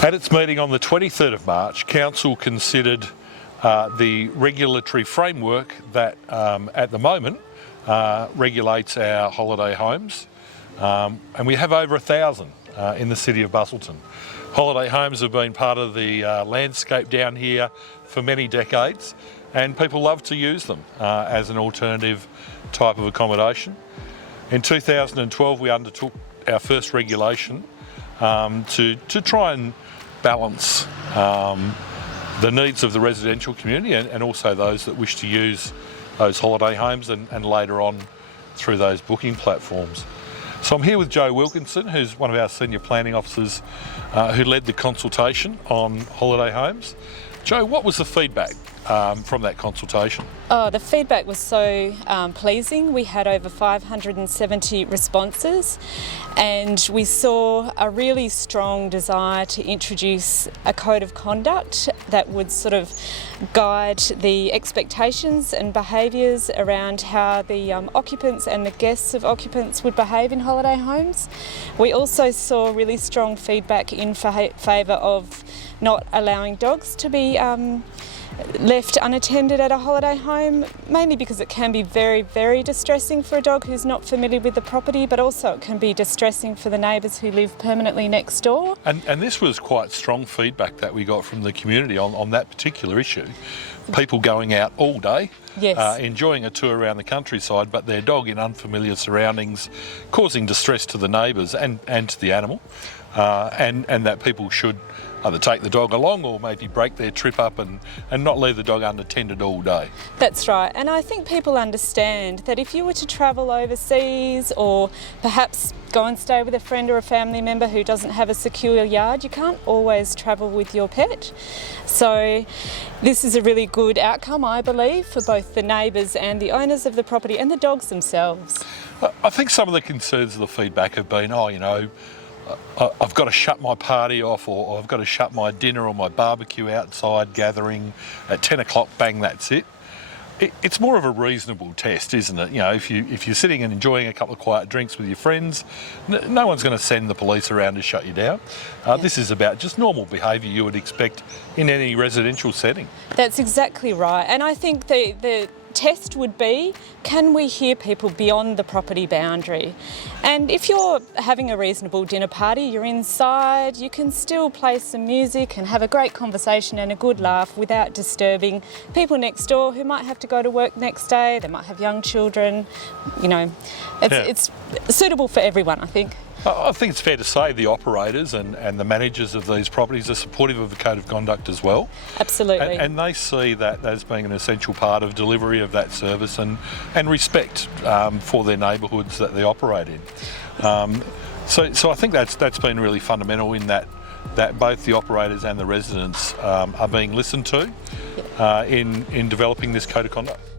At its meeting on the 23rd of March, Council considered the regulatory framework that at the moment regulates our holiday homes, and we have over 1,000 in the city of Busselton. Holiday homes have been part of the landscape down here for many decades, and people love to use them as an alternative type of accommodation. In 2012 we undertook our first regulation to try and balance the needs of the residential community and also those that wish to use those holiday homes and later on through those booking platforms. So I'm here with Jo Wilkinson, who's one of our senior planning officers who led the consultation on holiday homes. Jo, what was the feedback from that consultation? Oh, the feedback was so pleasing. We had over 570 responses, and we saw a really strong desire to introduce a code of conduct that would sort of guide the expectations and behaviours around how the occupants and the guests of occupants would behave in holiday homes. We also saw really strong feedback in favour of not allowing dogs to be left unattended at a holiday home, mainly because it can be very, very distressing for a dog who's not familiar with the property, but also it can be distressing for the neighbours who live permanently next door. And this was quite strong feedback that we got from the community on that particular issue. People going out all day, yes, enjoying a tour around the countryside, but their dog in unfamiliar surroundings, causing distress to the neighbours and to the animal, and that people should either take the dog along or maybe break their trip up and not leave the dog unattended all day. That's right, and I think people understand that if you were to travel overseas or perhaps go and stay with a friend or a family member who doesn't have a secure yard, you can't always travel with your pet. So this is a really good outcome, I believe, for both the neighbours and the owners of the property and the dogs themselves. I think some of the concerns of the feedback have been, I've got to shut my party off, or I've got to shut my dinner or my barbecue outside gathering at 10 o'clock, bang, that's it. It's more of a reasonable test, isn't it? You know, if you're sitting and enjoying a couple of quiet drinks with your friends, no one's going to send the police around to shut you down. This is about just normal behaviour you would expect in any residential setting. That's exactly right, and I think the test would be, can we hear people beyond the property boundary? And if you're having a reasonable dinner party, you're inside, you can still play some music and have a great conversation and a good laugh without disturbing people next door who might have to go to work next day, they might have young children, you know. It's suitable for everyone, I think. I think it's fair to say the operators and the managers of these properties are supportive of the code of conduct as well. Absolutely. And they see that as being an essential part of delivery of that service and respect for their neighbourhoods that they operate in. So I think that's been really fundamental in that both the operators and the residents are being listened to in developing this code of conduct.